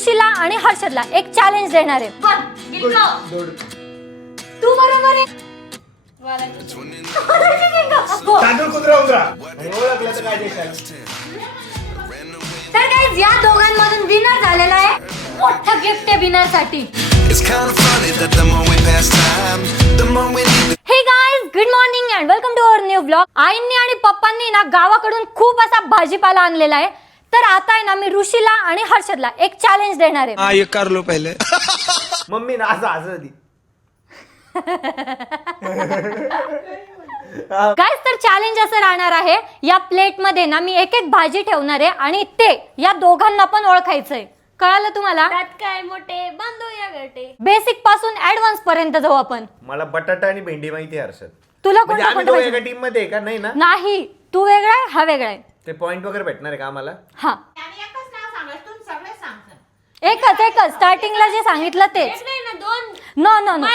ऋषीला आणि हर्षदला एक चॅलेंज देणार आहे. तू बरोबर आहे. तर गाइस या दोघांमधून विनर झालेला आहे मोठं गिफ्ट आहे विनर साठी. Hey guys good morning and welcome to our new vlog. आईंनी आणि पप्पांनी ना गावाकडून खूप असा भाजीपाला आणलेला आहे. तर आता आहे ना मी ऋषीला आणि हर्षदला एक चॅलेंज देणार आहे. ये कर लो पहले. मम्मी ना असं दी. गाइस तर चॅलेंज असं राहणार आहे या प्लेट मध्ये ना मी एक एक भाजी ठेवणार आहे आणि ते या दोघांना पण ओळखायचंय. कळालं तुम्हाला? त्यात काय मोठे बांधूया गटे. बेसिक पासून ऍडव्हान्स पर्यंत जाऊ आपण. मला बटाटा आणि भेंडी माहिती आहे हर्षद. तुला म्हणजे आम्ही दोघं एका टीम मध्ये आहे का? नाही ना. नाही तू वेगळा आहे हा वेगळा आहे. ते पॉइंट वगैरे भेटणार आहे का आम्हाला? हा एकच स्टार्टिंगला जे सांगितलं तेच. नाही ना दोन. नो नो नो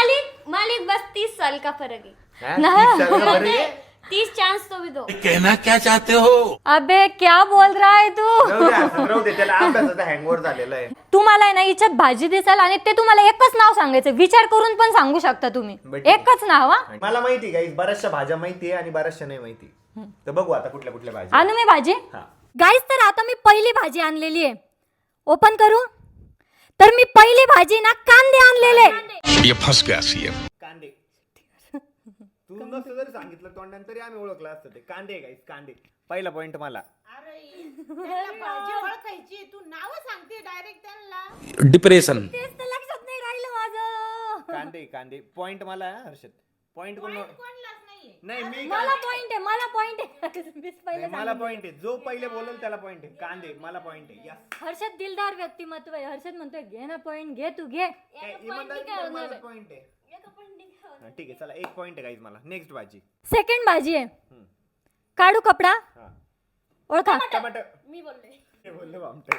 मालिक बस 30 साल का फर्क है. हा? नाही. 30 साल का बरं आहे? 30 चांस तो भी दो. कहना क्या चाहते हो? अबे क्या बोल रहा है तू? राहू दे त्याला अभ्यासाचा हँगओव्हर झालेला आहे. तुम्हाला आहे ना हिच्यात भाजी दिसेल आणि ते तुम्हाला एकच नाव सांगायचं. विचार करून पण सांगू शकता तुम्ही. बट- एकच नाव हा. मला माहिती गाईस बऱ्याचशा भाज्या माहिती आहे आणि बऱ्याचशा नाही माहिती. तर बघू आता कुठल्या कुठल्या भाज्या. आणू मी भाजी. हा. गाईस तर आता मी पहिली भाजी आणलेली आहे. ओपन करू. तर मी पहिली भाजी ना कांदे आणलेले. ये फंस गया सीएम. कांदे. तू नसतं जरी सांगितलं तोंडाने तरी आम्ही ओळखलं असतं. ते कांदे गाईस कांदे. पहिला पॉइंट मला. तू नाव सांगते डायरेक्ट त्यांना. डिप्रेशन. तेच तर लक्षात नाही राहिलं माझं. कांदे कांदे पॉइंट मला आहे, हर्षद. पॉइंट कोण? नाही मी मला पॉइंट आहे मला पॉइंट आहे. मीच पहिले नाही, मला पॉइंट आहे. जो पहिले बोलेल त्याला पॉइंट आहे. कांदे मला पॉइंट आहे. यस. हर्षद दिलदार व्यक्तिमत्व आहे. हर्षद म्हणतोय घे ना पॉइंट घे तू घे. इमानदारीने मला पॉइंट आहे. हा, ठीक आहे चला एक पॉइंट आहे गाईज मला. नेक्स्ट भाजी. सेकंड भाजी आहे. काढू कपडा. हा. ओळखा. टमाटर. मी बोलले. हे बोलले बामटे.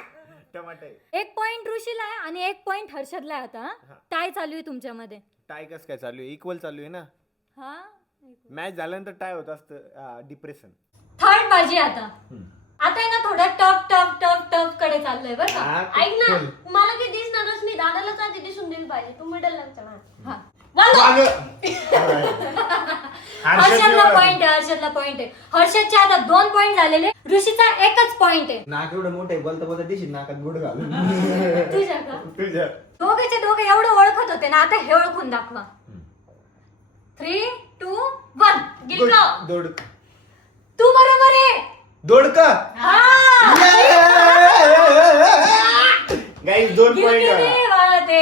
टमाटर. एक पॉइंट ऋषीला आहे आणि एक पॉइंट हर्षदला आहे. आता टाय चालू आहे तुमच्यामध्ये. टाय कस काय चालू आहे? इक्वल चालू आहे ना. हा मॅच झाल्यानंतर टाय होत असतं. डिप्रेशन. थर्ड भाजी आता. आता आहे ना थोडं टफ टफ टफ टफ कडे चाललंय बरं का. ऐक ना मला ते दिसणारच मी दादालाच आधी दिसून दिली पाहिजे. तू मिडल लागचा ना. हा. हर्षदला पॉइंट आहे. हर्षदला पॉइंट आहे. हर्षदच्या आता 2 पॉइंट झालेले. ऋषीचा एकच पॉइंट आहे. नाक एवढं मोठं आहे. बोलता बोलता दिशील नाकात गुड घालून. तुझ्या का? तुझ्या. दोघेचे दोघे एवढं ओळखत होते ना. आता हे ओळखून दाखवा. 3, 2, 1 गिलगाव. दोडक. तू बरोबर आहे. दोडक. हा. Guys 2 point. किती वाजते?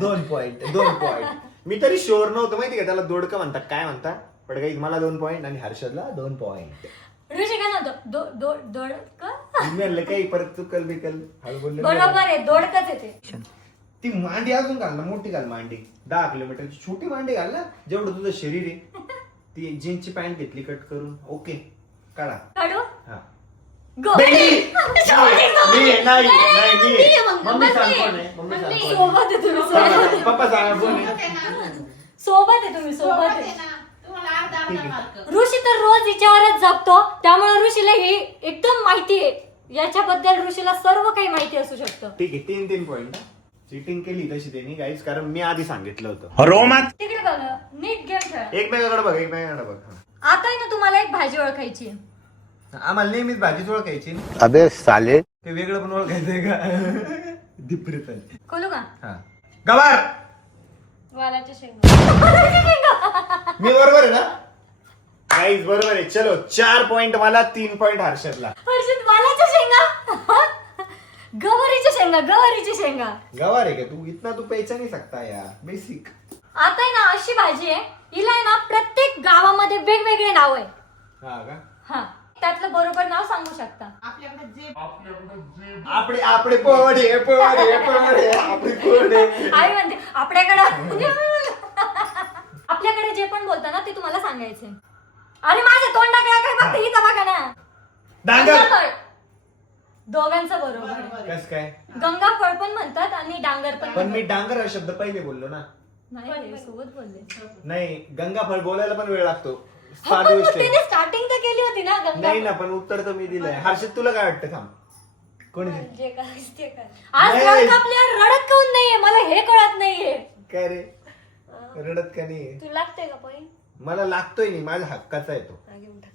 2 पॉइंट. मी तरी शुअर नव्हतं माहिती का त्याला दोडका म्हणतात काय म्हणतात. पण गाईज मला 2 पॉइंट आणि हर्षदला 2 पॉइंट. ऋषी काय म्हणतो दोडक. मी काही परत चुकल बिकल हळू बोलले. बरोबर आहे दोडकच येते. ती मांडी अजून घाल ना. मोठी घाल मांडी. 10 किलोमीटरची छोटी मांडी घाल ना. जेवढं तुझं शरीर आहे. ती जीन्सची पॅन्ट घेतली कट करून. ओके काढा. काढू. हा. गो. मम्मी सांग कोण आहे. मम्मी सांग कोण सोबत आहे तुम्ही सोबत. आहे. पप्पा सांगा कोण आहे. सोबत आहे तुम्ही सोबत आहे. ऋषी तर रोज हिच्यावरच जगतो. त्यामुळे ऋषीला ही एकदम माहिती आहे. याच्याबद्दल ऋषीला सर्व काही माहिती असू शकतं. ठीक आहे 3 पॉइंट. चिटिंग केली तशी त्यांनी गाईज कारण मी आधी सांगितलं होतं. तिकडे बघा नीट गेम खेळ. एकमेकाकडे बघ एकमेकाकडे बघ. आता आहे ना तुम्हाला एक भाजी ओळखायची आहे. आम्हाला नेहमीच भाजीच ओळखायची. अबे साले. ते वेगळं पण ओळखायचंय का? डिप्रेशन. खोलू का? हा. गवार. वालाच्या शेंगा. मी बरोबर आहे ना? गाईज बरोबर आहे. चलो 4 पॉइंट मला 3 पॉइंट हर्षदला. हर्षद वालाच्या शेंगा. गवारीच्या शेंगा गवारीच्या शेंगा. गवार आहे का तू? इतना तू पहचान नाही सकता यार. बेसिक. आता आहे ना अशी भाजी आहे. हिला आहे ना प्रत्येक गावामध्ये वेगवेगळे नाव आहे. हा का? हा त्यातलं बरोबर नाव सांगू शकता. आपले आपले पोवडे आपली पोवडे. आई म्हणते आपल्याकडे आपल्याकडे जे पण बोलता ना ते तुम्हाला सांगायचे. आणि माझ्या तोंडाकडे काय फक्त हिचा बघा ना. डांगर. गंगाफळ. दोघांचं बरोबर आहे. कस काय? गंगाफळ पण म्हणतात आणि डांगर पण पण म्हणतात. मी डांगर हा शब्द पहिले बोललो ना. नाही सोबत बोलले. नाही गंगाफळ बोलायला पण वेळ लागतो. हो, पण मग त्याने स्टार्टिंग तर केली होती ना गंगा. नाही ना पण उत्तर तर मी दिलंय. हर्षद तुला काय वाटतं? थांब कोणी जे करायचं ते कर. आज नाही. रडत आपल्याला रडत काऊन नाहीये मला हे कळत नाहीये. काय रे रडत का नाही तू लागते का पॉईंट मला लागतोय नाही माझ्या हक्काचा आहे तो घेऊन टाक.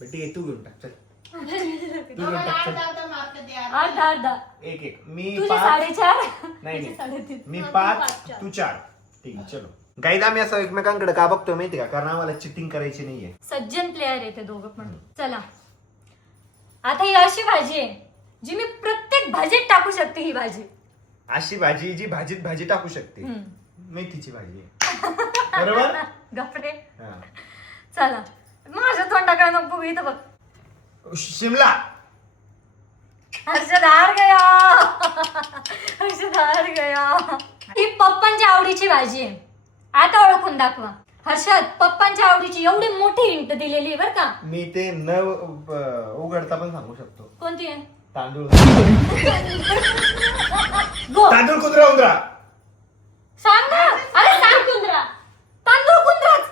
पण ठीक आहे तू घेऊन टाक चल तू घेऊन दोघांना टाक, चल. अर्धा मार्क द्या. अर्धा अर्धा. एक एक मी तुझे 5 4.5 नाही तुझे 3.5. मी हा, 5 पाच, चार. तू 4 ठीक आहे चलो गाईज आम्ही असं एकमेकांकडे का बघतोय माहिती का कारण आम्हाला चिटिंग करायची नाहीये सज्जन प्लेयर आहे ते दोघं पण. चला आता ही अशी भाजी आहे जी मी प्रत्येक भाजीत टाकू शकते. ही भाजी अशी भाजी जी भाजीत भाजी टाकू शकते हम्म. मेथीची भाजी आहे. बरोबर गपरे. हा. चला माझ्या तोंडाकडे नको बघू, इथं बघ. शिमला हर्षद हार गया. हर्षद हार गया. ही पप्पांच्या आवडीची भाजी आहे. आता ओळखून दाखवा. हर्षद पप्पांच्या आवडीची एवढी मोठी हिंट दिलेली आहे बरं का. मी ते न उघडता पण सांगू शकतो कोणती आहे? तांदूळ गो तांदूळ कुत्रा उंदरा सांग ना. अरे सांग. कुंद्रा. तांदूळ कुंद्राच.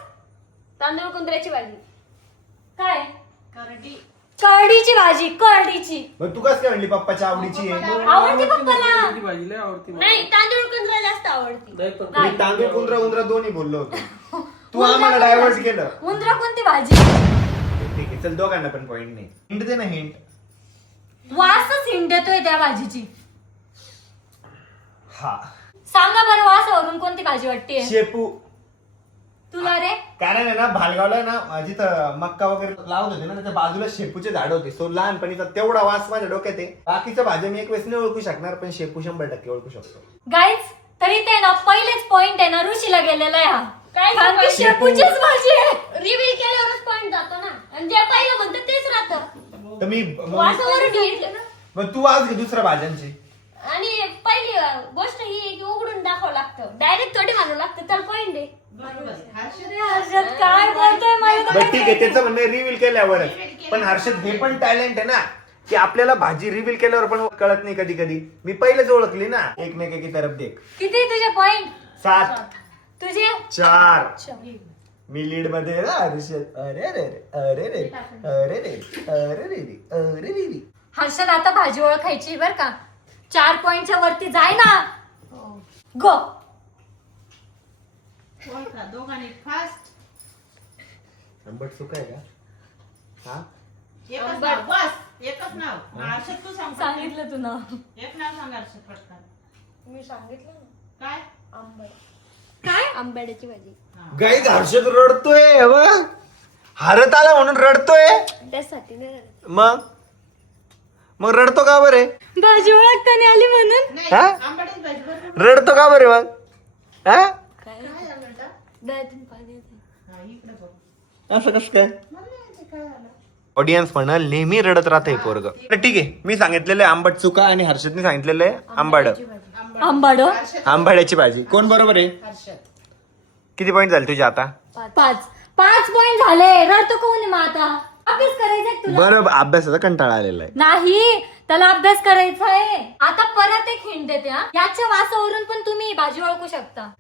तांदूळ कुंद्र्याची भाजी. काय? करडी. करडीची भाजी. करडीची मग तू कस काय म्हणली पप्पाच्या आवडीची आहे आवडते पप्पाला. भाजी लय आवडती मला. नाही तांदूळ कुंद्रा जास्त आवडती. लय पण मी तांदूळ कुंद्रा उंदरा दोन्ही बोललो होतो तू आम्हाला डायव्हर्ट केलं उंदरा कोणती भाजी? ठीक आहे चल दोघांना पण पॉइंट नाही हिंट दे ना हिंट वासच हिंट देतोय त्या भाजीची. हा सांगा बरं वासावरून कोणती भाजी वाटते शेपू तुला रे? कारण आहे ना भालगावला ना जिथं मक्का वगैरे लावत होते ना त्याच्या बाजूला शेपूचे झाड होते सो लहानपणीचा तेवढा वास माझ्या डोक्यात आहे बाकीच्या भाज्या मी एक वेळेस नाही ओळखू शकणार पण शेपू 100% ओळखू शकतो गाईज तरी ते ना पहिलेच पॉइंट आहे ना ऋषीला गेलेला आहे हा. काय कारण ती शेपूचीच भाजी आहे. रिव्हील केल्यावरच पॉईंट जातो ना आणि जे पहिलं म्हणतं तेच राहतं. तर मी वासावरून घेतलं ना. मग तू आज घे दुसऱ्या भाज्यांची आणि पहिली गोष्ट ही आहे की उघडून दाखवावं लागतं. डायरेक्ट थोडी मानू लागतं तर पॉईंट आहे. बरोबर. हर्षद. अरे हर्षद काय बोलतोय मला तर बरं ठीक आहे काही त्याचं म्हणणं रिव्हील केल्यावरच पण हर्षद हे पण टॅलेंट आहे ना की आपल्याला भाजी रिव्हील केल्यावर पण कळत नाही कधी कधी मी पहिलेच ओळखली ना एक ना की तरफ देख किती तुझे पॉइंट? 7 तुझे 4 मी लीड मध्ये आहे ना हर्षद अरे रे अरे रे अरे रे अरे रे अरे रे हर्षद आता भाजी ओळखायची बर का. 4 पॉइंटच्या वरती जाय ना. गो. ओळखा दोघांनी फास्ट. आंबट सुका आहे का हा एकच नाव बस एकच नाव. हर्षद तू सांग. सांगितलं तू ना. एक नाव सांग हर्षद पटकन. मी सांगितलं ना. काय? आंबट. काय? आंबाड्याची भाजी. गाईज हर्षद रडतोय हारत आला म्हणून रडतोय त्यासाठी नाही राहत. मग रडतो का बरे भाजी ओळखता नाही आली म्हणून. नाही हा? आंबाड्याची भाजी बरोबर. रडतो का बरे मग हा काय काय झालं बेटा? डोळ्यातून पाणी येतं. हा इकडे बघ. असं कसं काय मला नाही माहिती काय झालं. ऑडियन्स म्हणाल नेहमी रडत राहते पोरग ठीक आहे मी सांगितलेलं आहे आंबट चुका आणि हर्षदने सांगितलेलं आहे आंबाड आंबाड. हर्षद. आंबाड्याची भाजी कोण बरोबर आहे हर्षद. किती पॉईंट झाले तुझे आता 5 पॉइंट झाले. रडतो कोण आहे मग आता? अभ्यास करायचा तुला? बरं अभ्यासाचा कंटाळा आलेला आहे नाही त्याला अभ्यास करायचा आहे. आता परत एक हिंट देते हा. याच्या वासावरून पण तुम्ही ही भाजी ओळखू शकता.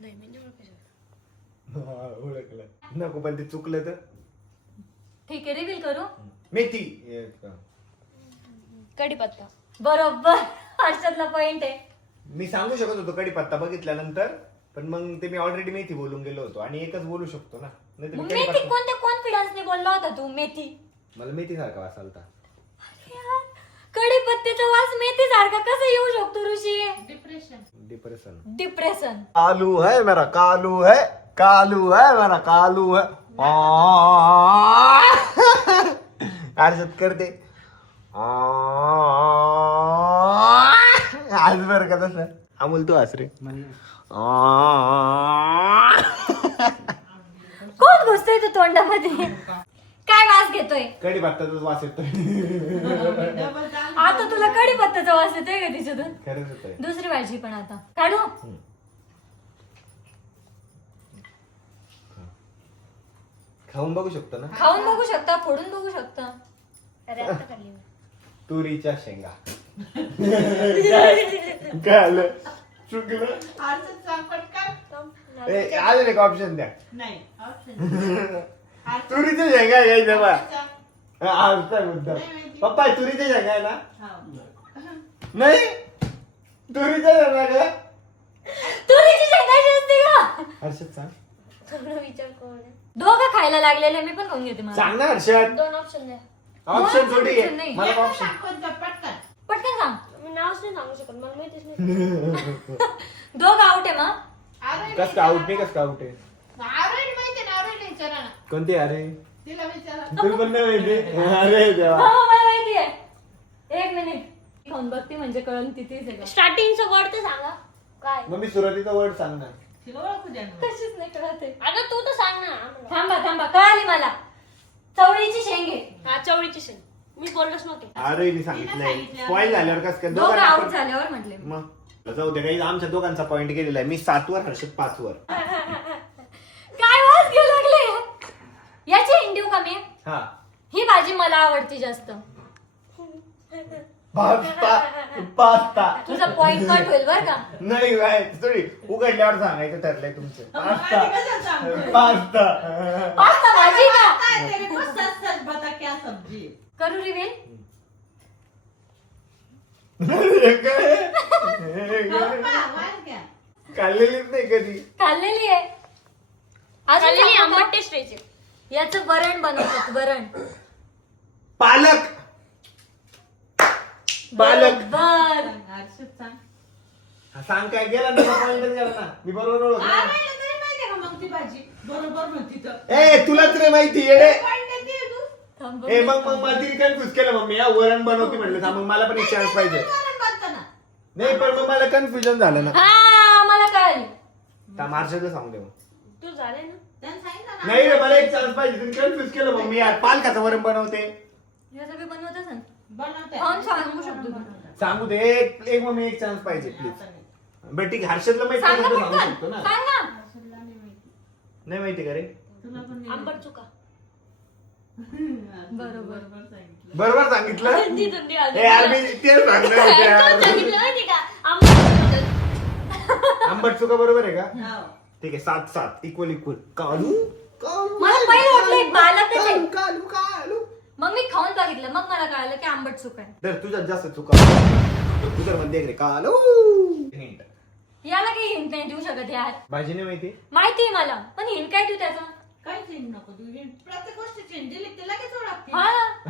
नाही मी नाही ओळखू शकत. ओळखलं नको पण ते चुकलं तर ठीक आहे रिव्हील करू. मेथी कढीपत्ता. बरोबर. हर्षदला पॉइंट आहे. मी सांगू शकत होतो कढीपत्ता बघितल्यानंतर पण मग ते मी ऑलरेडी मेथी बोलून गेलो होतो आणि एकच बोलू शकतो ना नाही तर मी मग मेथी कढीपत्ता- कोणत्या कॉन्फिडन्सने बोलला होता तू? मेथी. मला मेथी सारखा वास आलता कढीपत्त्याचा वास मेथी सारखा कसा येऊ शकतो Rishi? Depression. Depression depression. Kalu है मेरा कालू है मेरा कालू है हर्षद करते आज बरं का तसं अमोल तू हस रे कोण घुसतोय तू तोंडामध्ये? काय वास घेतोय? कढीपत्त्याचाच वास येतोय डबल दाल. आता तुला कढीपत्त्याचा वास येतोय का तिच्यातून? खरंच येतोय दुसरी भाजी पण आता काढू. खाऊन बघू शकतो ना खाऊन बघू शकता, फोडून बघू शकता. अरे आता खाल्ली मी. तुरीच्या शेंगा काय आलं चुकलं हर्षद सांग पटकन. आले एक ऑप्शन द्या नाही. ऑप्शन. हर्षद. तुरीच्या शेंगा घ्यायच्या बा सांग. आवडता मुद्दा पप्पा तुरीच्या शेंगा आहे ना हो. नाही तुरीच्या शेंगा का तुरीची शेंगाची असते का हर्षद सांग थोडं विचार करून दोघं खायला लागलेले मी पण खाऊन घेते मला सांग ना हर्षद 2 ऑप्शन द्या. ऑप्शन थोडी option आहे नाही. मला एकच ऑप्शन सांग कोणतं, पटकन. पटकन सांग मी नावच नाही सांगू शकत मला माहितीच नाही. दोघं आउट आहे मग आरोही कस का आउट नाही कस का आउट आहे आरोही माहिती ना, आरोही विचारा ना. कोणती अरे तिला विचारा. तुला पण नाही माहिती अरे देवा हो मला माहिती आहे 1 मिनिट खाऊन बघते म्हणजे कळण तिथेच आहे का स्टार्टिंगचं वर्ड तर सांगा काय. मग मी सुरुवातीचा वर्ड सांग ना तिला ओळखू द्या ना. कशीच नाही कळत आहे. अगं तू तर सांग ना आम्हाला. थांबा थांबा कळाली मला चवळीची शेंगे हा चवळीची शेंग मी बोललोच नव्हते. अरे मी सांगितलंय सांगितलं. स्पॉइल झाल्यावर कस काय दोघं दोघांना आउट पण- झाल्यावर म्हटले मग जाऊ दे काही आमच्या दोघांचा पॉइंट गेलेला आहे मी 7 वर हर्षद 5 वर काय वास घेऊ लागले याची इंडिव कमी आहे. हा ही भाजी मला आवडती जास्त पास्ता तुझा पॉइंट कट होईल बर का नाही काय थोडी उघडल्यावर सांगायचं ठरलंय तुमचं आधी कसं सांगतोय? पास्ता पास्ता भाजी का काय तेरे को सच सच बता क्या सब्जी है? करू रिवेल पप्पा, वाल क्या? खाल्लेलीच नाही कधी खाल्लेली आहे अजून खाल्लेली सांगू का? आंबट टेस्ट यायची. याचं वरण बनवतात वरण पालक पालक बर हर्षद सांग. हा, सांग काय गेला ना पॉइंटच गेला ना मी बरोबर ओळखलं ना. आरोहीला तरी माहितीये का मग ती भाजी? बरोबर म्हणती तर. ए तुलाच रे माहिती येडे Point देते तू. थांब ए मग मला तिने कन्फ्युज केलं मम्मी या वरण बनवते म्हटलं का मग मला पण एक चान्स पाहिजे वरण बनतं ना. नाही पण मग मला कन्फ्युजन झालं ना हा मला कळली त्या मार्शलला सांगू दे मग तू झाले ना. त्यानं सांगितलं ना. नाही रे मला एक चान्स पाहिजे तुम्ही कन्फ्युज केलं मम्मी यार पालकाचं वरण बनवते याचं बी बनवतच ना बनवते. खाऊन सांगू शकतो तू. सांगू दे एक मम्मी एक चान्स पाहिजे प्लीज आता नाही. बरं ठीक आहे हर्षदला माहिती सांग ना असेल तर सांगू शकतो पटकन ना सांग ना हर्षदला नाही माहिती. नाही माहिती का रे तुला पण नाही आंबट चुका. माहिती. बरोबर. बरोबर सांगितलं. बरोबर सांगितलं थंडी थंडी आली. ए यार मी तेच सांगणार होते काय यार. सांगितलं माहिती का आंबट. आंबट चुका बरोबर आहे का हो. ठीक आहे 7-7 इक्वल कालू कालू मला पहिले वाटलं बालकच आहे कालू कालू कालू मग मी खाऊन बघितलं मग मला कळालं की आंबट चूक आहे तर तुझ्यात जास्त चुका तुझ्या मध्ये रे कालू हिंट याला काही हिंट नाही देऊ शकत यार भाजी नाही माहिती माहितीये मला पण हिंट काय देऊ त्याचा काहीच हिंट नको तू. हिंट प्रत्येक गोष्टीची हिंट दिली की ते लगेच ओळखते. हा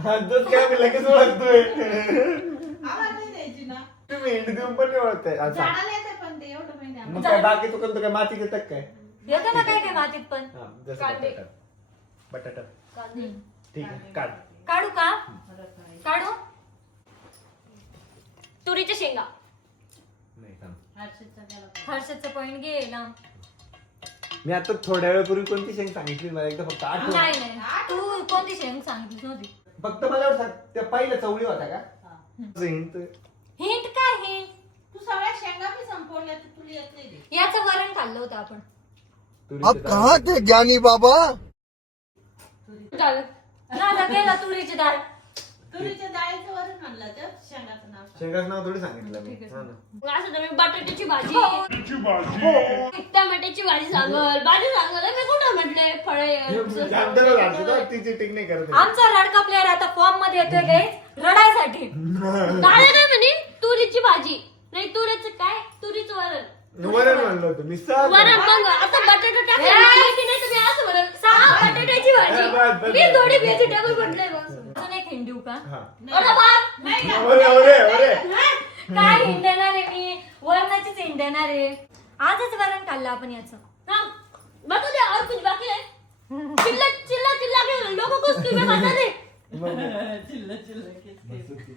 हा, तर काय मी लगेच ओळखतोय आम्हाला नाही द्यायची ना. तुम्ही हिंट देऊन पण नाही ओळखताय अच्छा. झाडाला येते पण ते एवढं माहिती आहे. मग काय बाकी तू काय माती देतात काय येतं ना काय काय मातीत पण हा जसं कांदे. बटाटा कांदे. ठीक आहे काढ काढू का परत नाही. काढू तुरीच्या शेंगा. नाही थांब. हर्षदचा त्याला पण. हर्षदचा पॉइंट गेला मी आता थोड्या वेळापूर्वी कोणती शेंग सांगितली मला एकदा फक्त आठवण नाही नाही तू कोणती शेंग सांगितलीस नव्हती फक्त मला एवढं सांग, त्या पहिल्या चवळी होत्या का हा. हिंट हिंट काय हिंट तू सगळ्या शेंगा मी संपवल्या तर तुला येत नाही ते. याचं वरण खाल्लं होतं आपण अब कहाँ थे ज्ञानी बाबा झालं. झालं गेला तुरीची डाळ तुरीच्या डाळीचं वरण म्हणलं तर शेंगाचं नाव सांग. शेंगाचं नाव थोडी सांगितलं मी ठीक आहे, हा ना. मग असं तर मी बटाट्याची भाजी हो. टमाट्याची भाजी सांगल भाजी सांगल मी कुठं म्हटलंय फळे जामतं ना राहतं ना, ती चिटिंग नाही करत आहे. आमचा रडका प्लेअर आता फॉर्म मध्ये येतोय गाईस रडायसाठी दादा काय म्हणे तुरीची भाजी नाही तुरीचं काय तुरीचं वरण वरण म्हणलं होतं मी सहज वरण मग आता बटाटा टाकला माहिती नाही तुम्ही असं म्हणलं सहा बटाट्याची बस, बस, भाजी बस. मी थोडी व्हेजिटेबल म्हटलंय बस. अजून एक हिंट देऊ का हा. अरे बाप. नाही का? अरे अरे अरे काय हिंट देणार आहे मी वरणाचीच हिंट देणार आहे आजच वरण खाल्लं आपण याचं हाँ, बता दे और कुछ बाकी है चिल्ला चिल्ला चिल्ला के लोगों को उसकी में बता दे चिल्ल चिल्ल किसके.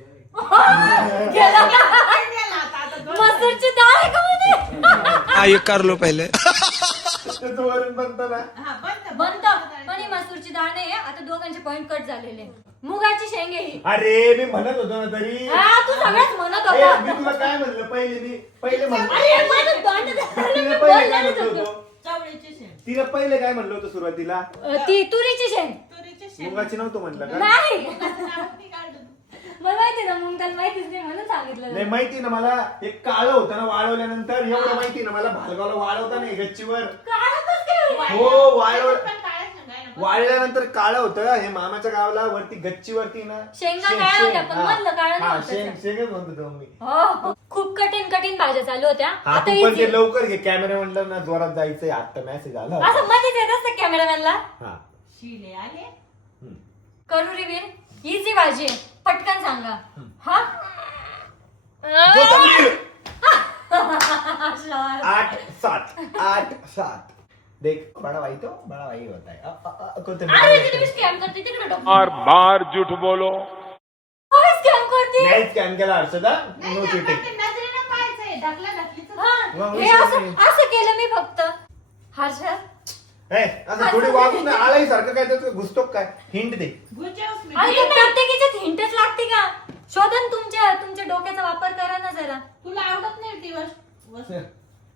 गेला का? काय गेला आता? आता दोन मसूरची डाळ आहे का मध्ये हाँ ये कर लो पहले त्याचं वरण बनतं ना हा, बनतं, बनतं पण ही मसूरची डाळ नाही आहे. आता दोघांचे पॉइंट कट झालेले मुगाची शेंग आहे ही अरे मी म्हणत होतो ना तरी हा, तू सगळ्याच म्हणत ए, होता मी तुला काय म्हणलं पहिले म्हणलं अरे माझं तोंड झालं, तिने मी पहिले काय बोलणारच म्हणलं होतो. होतं चवळीची शेंग. तिने पहिले काय म्हणलं होतं सुरुवातीला ती तुरीची शेंग तुरीची शेंग. मुगाची नव्हतं म्हणलं का नाही मुगाचं नाव नाही काढलं तू. मला माहिती ना मग त्याला माहितीच नाही म्हणून सांगितलं नाही माहिती ना मला एक काळं होतं ना वाळवल्यानंतर एवढं माहिती ना मला भालगावला वाळवता नाही गच्चीवर काळं कसं काय होईल? हो वाळव पण काळ्या शेंगा आहे ना. वाळल्यानंतर काळं होतं. हे मामाच्या गावाला वरती गच्चीवरती ना शेंगा काळ्या होत्या, पण मधलं काळं नाही होतं. शेंगच म्हणतो तो मी. हो खूप कठीण भाज्या चालू होत्या. हा आता तू पण easy. ते लवकर घे. कॅमेरा म्हणलं ना जोरात जायचंय. आता मेसेज आला असं मध्येच येत असतं कॅमेरामॅनला. हा शिले आले. हम्म. करू रिव्हील. इझी भाजी आहे. पटकन सांगा. हा कोथिंबीर. शाबास. 8-7 देख बड़ा भाई तो बड़ा भाई होता है. अरे कोथिंबीर तिथे स्कॅम करते तिकडे डोकं. बार बार झूठ बोलो. काय scam करते? नाही स्कॅन केला हर्षदा. नाही नो ना, चिटिंग. पण ते नजरेनं पाहायचंय. ढकला-ढकलीचं. हा, मग हे विषय असं नाही. असं केलं मी फक्त. हर्षद असं थोडी वागून आलाही सारखं काय तर घुसतो काय. हिंट दे. गुजरात मी. आणि प्रत्येकीच्यात हिंटच लागते का? शोधन तुमच्या डोक्याचा वापर करा ना जरा. तुला आवडत नाही ती वस्तू.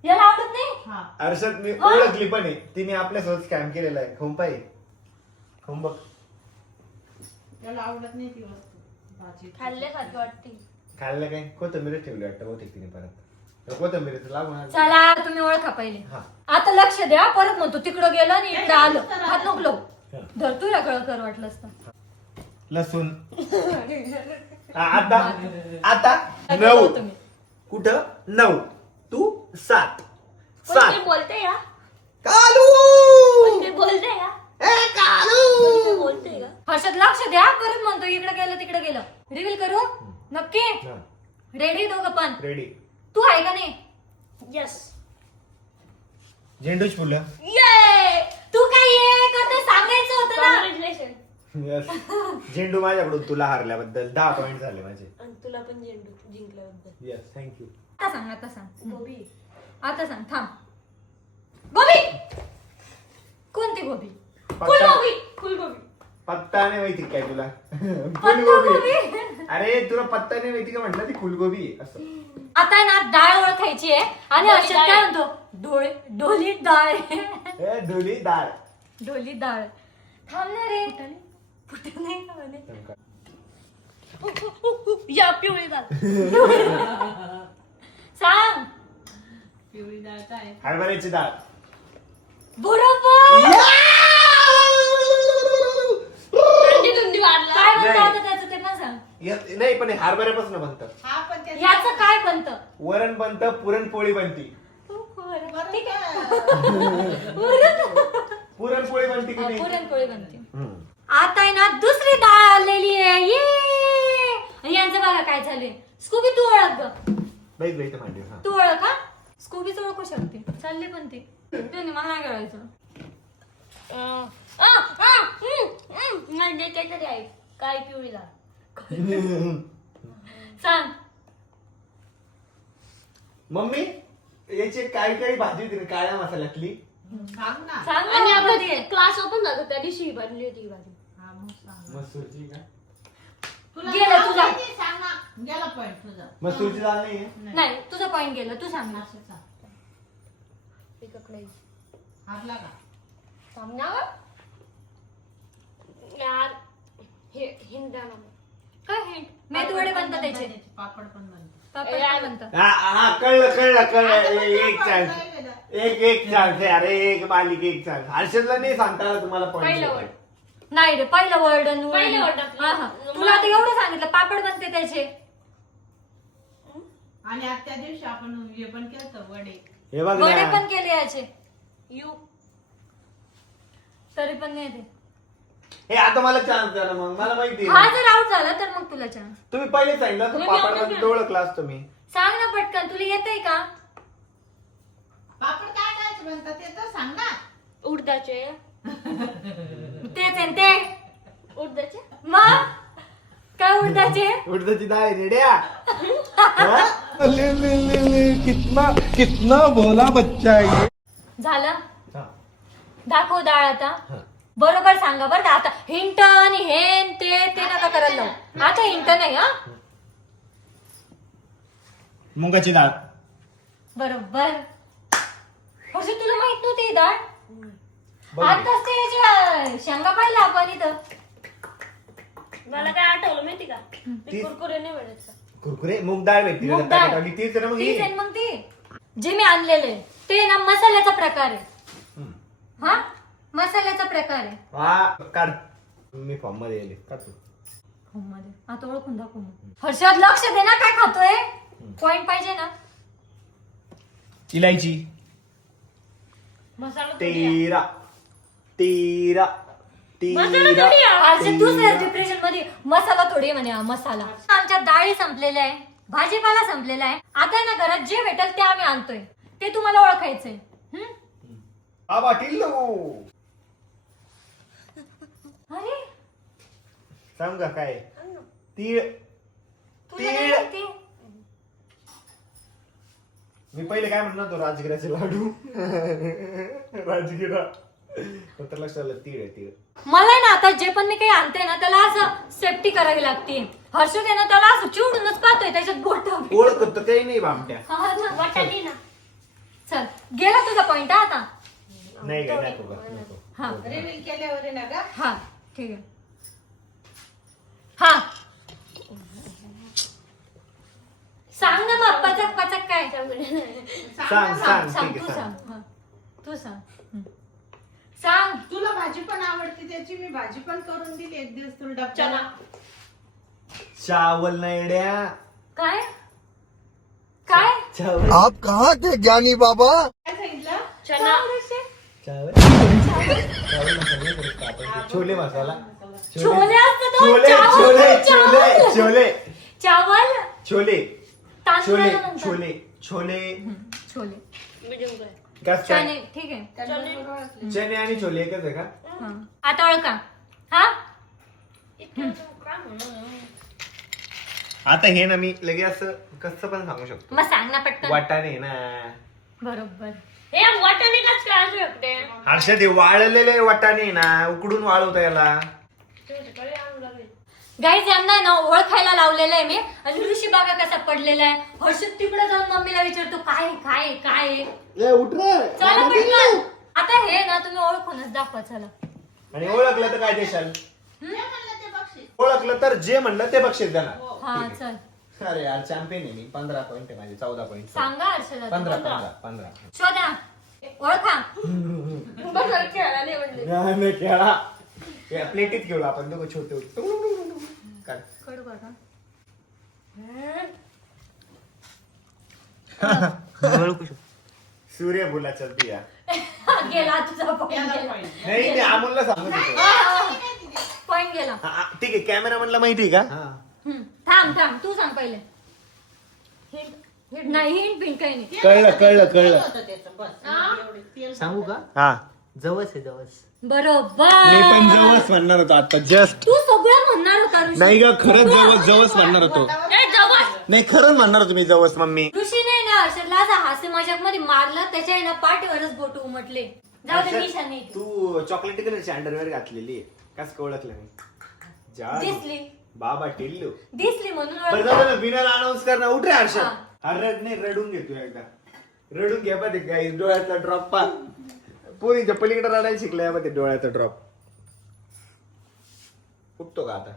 याला आवडत नाही. हा. हर्षद मी हा? ओळखली पण आहे. तिने आपल्यासोबत स्कॅम केलेला आहे. खोंपाई खोंबक. त्याला आवडत नाही ती वस्तू. भाजी. खाल्ले खात वाटते. खायला काय कोथिंबीर ठेवली वाटतं बहुतेक तिने परत. कोथिंबीर लागून आली. चला तुम्ही ओळखा पहिले. हा. आता लक्ष द्या. परत म्हणतो तिकडं गेलं आणि इकडं आलं. नाही, नाही, हात नको लावू. हा. धर तुला कर वाटलं असतं. लसूण. आता आता काय 9 करता तुम्ही? कुठं 9 तू 7 कोणते बोलते या कालू कोणते बोलते या कोणते बोलते का? हर्षद लक्ष द्या. परत म्हणतो इकडे गेलं तिकडे गेलं. रिव्हील करू नक्की. रेडी दोघं पण. रेडी. तू आहे का नाही? यस. झेंडूच फुलं. ये तू काय ये करते सांगायचं होतं ना. कॉंग्रॅच्युलेशन. यस. झेंडू माझ्याकडून तुला हारल्याबद्दल 10 पॉइंट झाले माझे. आणि तुला पण झेंडू जिंकल्याबद्दल. Yes thank you. आता सांग आता सांग. गोबी. आता सांग थांब. गोबी. कोणती गोबी? फुलगोबी. फुलगोबी. पत्ता नाही माहिती काय तुला. पत्ता फुलगोबी. गोबी. अरे तुला पत्ता नाही माहिती का म्हटलं ती फुलगोबी आहे. असं आता आहे ना डाळ ओळखायची आहे. आणि डोली हर्षद डाळ. काय म्हणतो? डोली डाळ. ए ढोली डाळ. डोली डाळ. थांब ना रे. कुठे नाही का म्हणे. या पिवळी दाल. सांग. पिवळी डाळ काय? हरभऱ्याची डाळ. बरोबर. अंडी धुंदी वाढला. काय म्हणतो नाही. आता त्याचं ते पण सांग. नाही पण हे हरभऱ्यापासून बनतं. हा पण ते याचं काय बनतं? वरण बनतं. पुरणपोळी बनती. बरं ठीक का? पुरणपोळी बनती की आहे. नाही. पुरणपोळी बनते. हम्म. आता आहे ना दुसरी डाळ आलेली आहे. ये आणि यांचं बघा काय झाले. स्कूबी तू ओळख ग. बाईक बाईक मांडी. हा. तू ओळख हा. स्कूबीच ओळखू शकते. चालले पण ते. ते नाही, मला नाही करायचं. नाही ते काहीतरी आहे. काय पिवळी दाल. सांग. मम्मी याची काही काही भाजी होती ना काळ्या मसाल्यातली. सांग ना. सांग आणि ना आपला मध्ये. क्लास ओपन झाला त्या दिवशी बनली होती ही भाजी. हा, मग सांग. मसूरची का. तुला गेलं नाव तुझा. माहिती? सांग ना. गेला point तुझा. मसूरची डाळ नाहीये. नाही तुझं पॉइंट गेलं. तू सांग ना. असं सांग. पिकाकडे हारला का? सामन्यावर यार हे हिंदा ना काय हिंट? मेदू वडे बनतात त्याचे. पापड पण बनते. पापड पण बनतात. हा कळलं आता एक पण चान्स. काय केलं? एक चान्स आहे. अरे एक मालिक एक चान्स. हर्षदला नाही सांगता आलं तुम्हाला पहिलं पॉईंट. word. नाही रे पहिलं वर्ड पहिलं word आपलं. तुला आता एवढं सांगितलं पापड बनते त्याचे. आणि आज त्या दिवशी आपण हे पण केलं वडे. हे बघ वडे ना. पण केले याचे. यू तरी पण नाही ते. हे आता मला चान्स द्या ना मग. मला माहिती हा आहे. जर आउट झाला तर मग तुला चान्स. तुम्ही पहिले सांगितलं तर तुम्ही पापड आम्हाला मध्ये ओळखला असतो मी. सांग ना पटकन. तुला येतंय का? पापड काय काय बनतात ते तर सांग ना. उडदाचे तेच आहे ते. उडदाचे मग काय उडदाचे? उडदाची डाळ रेड्या. कितना भोला बच्चा है ये. झालं. दाखव डाळ आता. बरोबर सांगा बरं का. आता हिंट आणि हेन ते नका करायला लावू. आता हिंट नाही हा. मुंगाची डाळ. बरोबर. म्हणजे तुला माहित नव्हती ही डाळ? बघ. आताच ते याच्या शेंगा पाहिला आपण इथं. मला काय आठवलं माहिती का ते तीच- कुरकुरे नाही मिळत का. कुरकुरे मूग डाळ भेटते मूग त्याच्यात डाळ. टाकाटाकी. तीच आहे ना मग तीच ही. आहे मग ती. जे मी आणलेले ते ना मसाल्याचा प्रकार आहे. हम्म. हा मसाल्याचा प्रकार आहे. हा काढ, मी फॉर्म मध्ये येईल काढ तू. मध्ये आता ओळखून दाखव मग. हर्षद लक्ष दे ना, काय खातोय? पॉइंट पाहिजे ना. इलायची, मसाला तेरा तेरा मसाला थोडी आहे. हर्षद दुसऱ्या डिप्रेशन मध्ये मसाला थोडी आहे म्हणे हा मसाला. आमच्या डाळी संपलेल्या आहे, भाजीपाला संपलेला आहे. आता ना घरात जे भेटेल ते आम्ही आणतोय, ते तुम्हाला ओळखायचंय. बाबा टिल्लू अरे सांग का काय? तीळ. तुला नाही तीळ. माहिती? मी पहिले काय म्हणणार तो राजगिराचे लाडू. राजगिरा तर लक्षात आलं तीळ आहे तीळ. मला आहे ना आता जे पण मी काही आणते ना त्याला असं सेफ्टी करावी लागते. हर्षद आहे ना त्याला असं चिवडूनच पाहतोय, त्याच्यात बोट. ओळख तर काही नाही बामट्या. वाटाणे ना. चल गेला तुझा पॉइंट आता. नाही काय नको का, नको. हा रिव्हील केल्यावर आहे ना ग. हा ठीक आहे. हा सांग ना मग, पचक पचक काय? सांग सांग सांग ठीक तू आहे सांग. सांग. हा, तू सांग. सांग. तुला भाजी पण आवडते त्याची, मी भाजी पण करून दिली एक दिवस तुला चला. डब्याला. चावल नैड्या. काय काय चावल आप कहाँ थे ज्ञानी बाबा? काय सांगितलं? चना. चावल चावल मसाला नाही करत का आपण? छोले मसाला. छोले असतं तो, छोले चावल, छोले चावल. छोले छोले चावल छोले छोले तांदूळ छोले छोले छोले Medium काय? कस चणे काय? ठीक आहे. त्यांना बरोबर असलं. चणे आणि छोले एकच आहे का? हा. आता ओळखा. हा इतकं काय म्हणू? आता हे ना मी लगे असं कसं पण सांगू शकतो. मग सांग ना पटकन. वाटाणे ना. बरोबर. हे वाटाणे कसं काय असू शकते? हर्षद हे वाळलेले वाटाणे ना, उकडून वाळवता याला. तुझ्याकडे आणू लागेल. गाईज यांना ना ओळखायला लावलेलं आहे मी. आणि ऋषी बागा कसा पडलेला आहे. हर्षद तिकडे जाऊन मम्मीला विचारतो काय आहे, काय आहे, काय आहे. चला पटकन. आता हे ना तुम्ही ओळखूनच दाखवा. चला. आणि ओळखलं तर काय देशाल? जे म्हणलं ते बक्षीस. ओळखलं तर जे म्हणलं ते बक्षीस देणार. हा ठीक आहे. चल अरे यार चॅम्पियन आहे मी. 15 पॉईंट आहे माझे. 14 पॉईंट. सांगा हर्षद. 15. शोधा. ओळखा. बघ, खेळायला नाही म्हणले. खेळा प्लेटीत खेळू आपण दोघं छोटे काढ. कडू बघा. सूर्य बोला चलती या. गेला तुझा पॉइंट याला गेला. point. नाही मी अमोलला सांगत होतो. पॉइंट गेला. ठीक आहे कॅमेरामॅनला माहिती आहे का? थांब थांब तू सांग पहिले. नाही हिंट पिंट काही नाही. कळलं तेल होतं त्याचं, बस. एवढे तेल सांगू का? हा जवस आहे जवस. बरोबर. मी पण जवस म्हणणार होतो आता जस्ट. तू सगळं म्हणणार होता ऋषी. नाही ग खरंच जवस म्हणणार होतो. ए, जवळ. नाही खरंच म्हणणार होतो मी जवस मम्मी. ऋषीने ना हर्षदला असं हास्य मजाक मध्ये मारलं, त्याच्या आहे ना पाठीवरच बोट उमटले. जाऊ दे निशाण नाही. तू चॉकलेटी कलरची अंडरवेअर घातलेली आहे. कस ओळखलं मी? जा दिसली बाबा टिल्लू. दिसली म्हणून बरं ओळखलं. जाऊ दे ना, विनर अनाऊन्स कर ना. उठ रे हर्षद. हा. रड नाही रडून घेतो एकदा. रडून घ्या बा ते काय डोळ्यातला ड्रॉप पा. पोरीच्या पलीकडे रडायला शिकलाय बा ते डोळ्याचा ड्रॉप. उठतो का आता?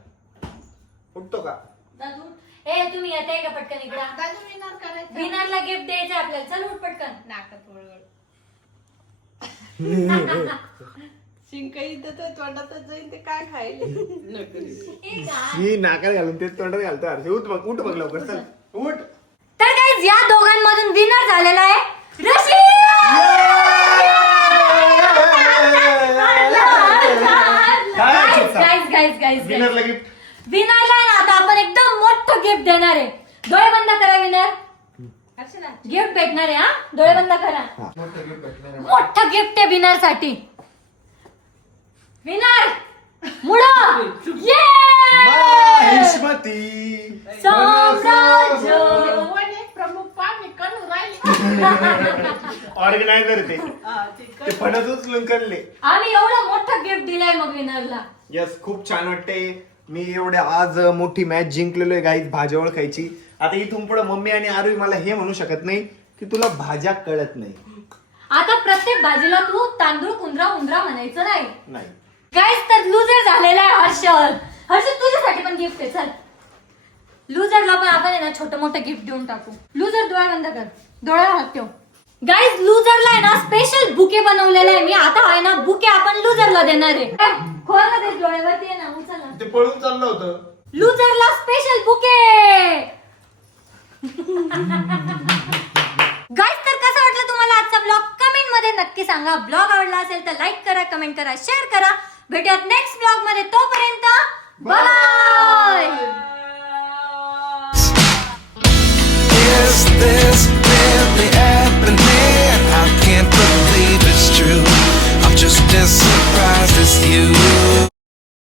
उठतो का? दादू ए तुम्ही येताय का पटकन इकडं? दादू विनर करायचं. विनरला गिफ्ट द्यायचं आपल्याला. चल उठ पटकन. नाकात वळवळ. शिंक इथं तोंडातच जाईल ते काय खायले. ए काय? ही नाकात घालून तेच तोंडात घालतो हर्षद. उठ बघ लवकर चल उठ. तर गाईज या दोघांमधून विनर झालेला आहे ऋषी. Guys विनरला gift. विनरला ना आता आपण एकदम मोठं गिफ्ट देणार आहे. डोळे बंद करा विनर. अर्चना, गिफ्ट भेटणार आहे. हा डोळे बंद करा. मोठं गिफ्ट भेटणार. मोठं गिफ्ट आहे विनर साठी. विनर मुळा ये माहिष्मती साम्राज्य. कोण एक प्रमुख पाहुणे करून राहिले. ऑर्गनायझर ते हा, ते ते फणस उचलून करले. आम्ही एवढं मोठं गिफ्ट दिलंय मग विनरला. यस खूप छान वाटते. मी एवढ्या आज मोठी मॅच जिंकलेलो आहे गाईत भाज्या ओळखायची. आता इथून पुढे मम्मी आणि आरोही मला हे म्हणू शकत नाही की तुला भाज्या कळत नाही. आता प्रत्येक भाजीला तू तांदूळ कुंद्रा उंद्रा म्हणायचं नाही. नाही गाईस तर लुजर झालेला आहे हर्षद. हर्षद तुझ्यासाठी पण गिफ्ट आहे. चल लुजरला पण आपण आहे ना छोटं मोठं गिफ्ट देऊन टाकू. लुजर डोळा बंद कर. डोळा हात ठेव. गाईज लुजरला आहे ना स्पेशल बुके बनवलेला आहे मी. आता आहे ना बुके आपण लुजरला देणार आहे. खोल ना ते डोळ्यावरती आहे ना, उचल ना. ते पळून चाललं होतं. लुजरला स्पेशल बुके. गाईज तर कसं वाटलं तुम्हाला आजचा ब्लॉग कमेंट मध्ये नक्की सांगा. ब्लॉग आवडला असेल तर लाईक करा, कमेंट करा, शेअर करा. भेटूयात नेक्स्ट ब्लॉग मध्ये. तोपर्यंत बाय.